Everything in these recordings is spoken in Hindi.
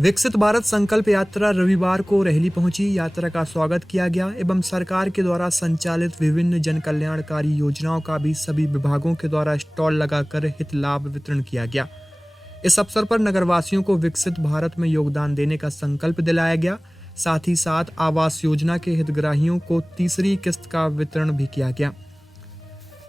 विकसित भारत संकल्प यात्रा रविवार को रेहली पहुंची। यात्रा का स्वागत किया गया एवं सरकार के द्वारा संचालित विभिन्न जन कल्याणकारी योजनाओं का भी सभी विभागों के द्वारा स्टॉल लगाकर हित लाभ वितरण किया गया। इस अवसर पर नगरवासियों को विकसित भारत में योगदान देने का संकल्प दिलाया गया। साथ ही साथ आवास योजना के हितग्राहियों को तीसरी किस्त का वितरण भी किया गया।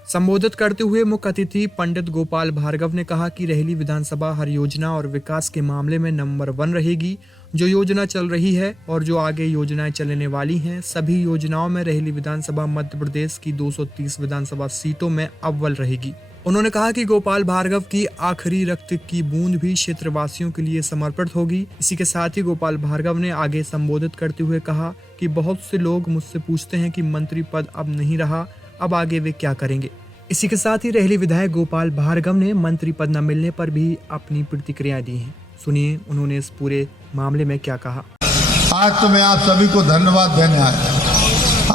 संबोधित करते हुए मुख्य अतिथि पंडित गोपाल भार्गव ने कहा कि रेहली विधानसभा हर योजना और विकास के मामले में नंबर 1 रहेगी। जो योजना चल रही है और जो आगे योजनाएं चलने वाली हैं, सभी योजनाओं में रेहली विधानसभा मध्य प्रदेश की 230 विधानसभा सीटों में अव्वल रहेगी। उन्होंने कहा कि गोपाल भार्गव की आखिरी रक्त की बूंद भी क्षेत्रवासियों के लिए समर्पित होगी। इसी के साथ ही गोपाल भार्गव ने आगे संबोधित करते हुए कहा कि बहुत से लोग मुझसे पूछते हैं कि मंत्री पद अब नहीं रहा, अब आगे वे क्या करेंगे। इसी के साथ ही रेहली विधायक गोपाल भार्गव ने मंत्री पद न मिलने पर भी अपनी प्रतिक्रिया दी है। सुनिए उन्होंने इस पूरे मामले में क्या कहा। आज तो मैं आप सभी को धन्यवाद देने आया,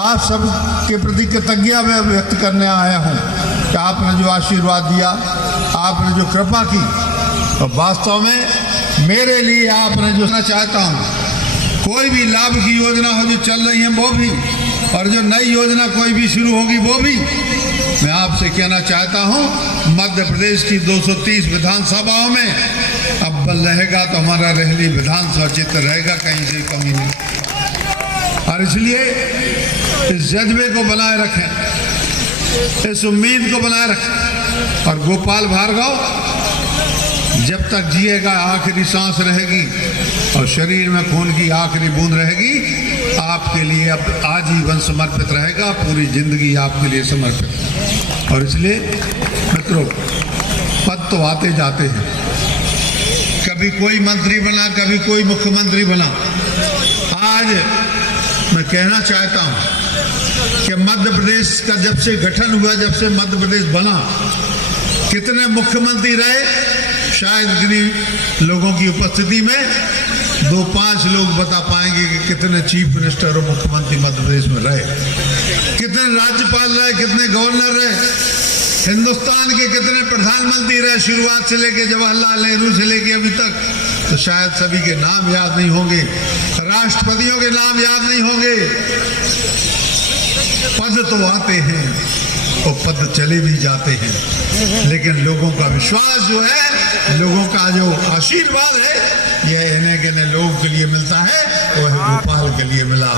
आप सब के प्रति कृतज्ञता मैं व्यक्त करने आया हूँ कि आपने जो आशीर्वाद दिया, आपने जो कृपा की, तो वास्तव में मेरे लिए आपने जो चाहता हूँ, कोई भी लाभ की योजना हो जो चल रही है वो भी, और जो नई योजना कोई भी शुरू होगी वो भी, मैं आपसे कहना चाहता हूं, मध्य प्रदेश की 230 विधानसभाओं में अव्वल रहेगा तो हमारा रेहली विधानसभा क्षेत्र रहेगा, कहीं से कमी नहीं। और इसलिए इस जज्बे को बनाए रखें, इस उम्मीद को बनाए रखें। और गोपाल भार्गव जब तक जिएगा, आखिरी सांस रहेगी और शरीर में खून की आखिरी बूंद रहेगी, आपके लिए अब आजीवन समर्पित रहेगा, पूरी जिंदगी आपके लिए समर्पित। और इसलिए मित्रों, पद तो आते जाते हैं, कभी कोई मंत्री बना, कभी कोई मुख्यमंत्री बना। आज मैं कहना चाहता हूं कि मध्य प्रदेश का जब से गठन हुआ, जब से मध्य प्रदेश बना, कितने मुख्यमंत्री रहे, शायद इतनी लोगों की उपस्थिति में 2-5 लोग बता पाएंगे कि कितने चीफ मिनिस्टर और मुख्यमंत्री मध्य प्रदेश में रहे, कितने राज्यपाल रहे, कितने गवर्नर रहे, हिंदुस्तान के कितने प्रधानमंत्री रहे, शुरुआत से लेके जवाहरलाल नेहरू से लेके अभी तक। तो शायद सभी के नाम याद नहीं होंगे, राष्ट्रपतियों के नाम याद नहीं होंगे। पद तो आते हैं और पद चले भी जाते हैं, लेकिन लोगों का विश्वास जो है, लोगों का जो आशीर्वाद है, यह इन्हें गिने लोगों के लिए मिलता है, वह गोपाल के लिए मिला।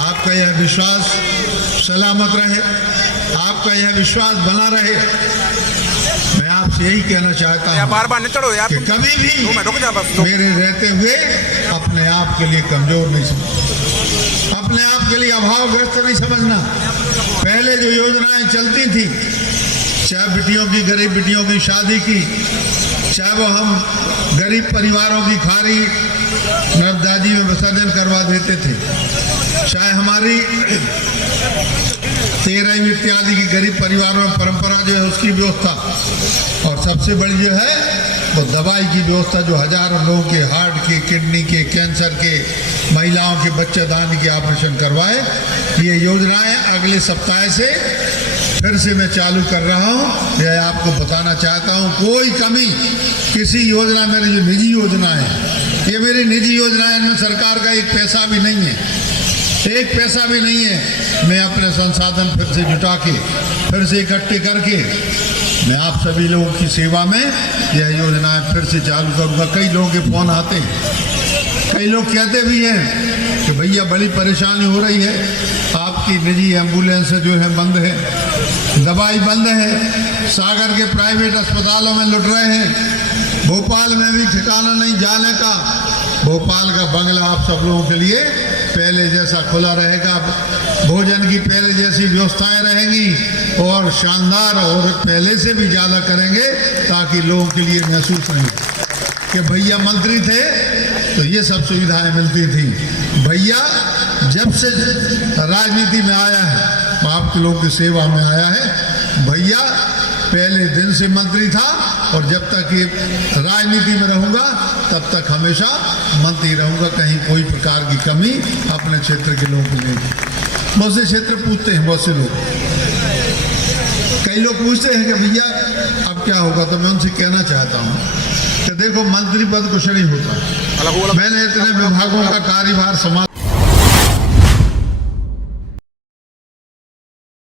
आपका यह विश्वास सलामत रहे, आपका यह विश्वास बना रहे। मैं आपसे यही कहना चाहता हूँ कि कभी भी मेरे रहते हुए अपने आप के लिए कमजोर नहीं समझना, अपने आप के लिए अभावग्रस्त नहीं समझना। पहले जो योजनाएं चलती थी, चाहे बेटियों की, गरीब बेटियों की शादी की, चाहे वो हम गरीब परिवारों की खारी नर्मदा जी में विसर्जन करवा देते थे, चाहे हमारी 13वीं इत्यादि की गरीब परिवारों में परंपरा जो है उसकी व्यवस्था, और सबसे बड़ी जो है वो दवाई की व्यवस्था, जो हजारों लोगों के हार्ट के, किडनी के, कैंसर के, महिलाओं के बच्चेदानी के ऑपरेशन करवाए। ये योजनाएं अगले सप्ताह से फिर से मैं चालू कर रहा हूँ। यह आपको बताना चाहता हूँ, कोई कमी किसी योजना, मेरी जो निजी योजना है, ये मेरी निजी योजना है, इनमें सरकार का एक पैसा भी नहीं है, एक पैसा भी नहीं है। मैं अपने संसाधन फिर से जुटा के, फिर से इकट्ठे करके मैं आप सभी लोगों की सेवा में यह योजनाएं फिर से चालू करूँगा। कई लोगों के फोन आते हैं, कई लोग कहते भी हैं कि भैया बड़ी परेशानी हो रही है, आपकी निजी एम्बुलेंस जो है बंद है, दवाई बंद है, सागर के प्राइवेट अस्पतालों में लुट रहे हैं, भोपाल में भी ठिकाना नहीं जाने का। भोपाल का बंगला आप सब लोगों के लिए पहले जैसा खुला रहेगा, भोजन की पहले जैसी व्यवस्थाएं रहेंगी, और शानदार और पहले से भी ज़्यादा करेंगे, ताकि लोगों के लिए महसूस नहीं कि भैया मंत्री थे तो ये सब सुविधाएं मिलती थी। भैया जब से राजनीति में आया है, आपके लोगों की सेवा में आया है, भैया पहले दिन से मंत्री था, और जब तक ये राजनीति में रहूँगा तब तक हमेशा मंत्री रहूँगा। कहीं कोई प्रकार की कमी अपने क्षेत्र के लोगों को नहीं। बहुत से क्षेत्र पूछते हैं, बहुत से लोग, कई लोग पूछते हैं कि भैया अब क्या होगा, तो मैं उनसे कहना चाहता हूँ कि देखो मंत्री पद कुछ नहीं होता, मैंने इतने विभागों का कार्यभार संभाला।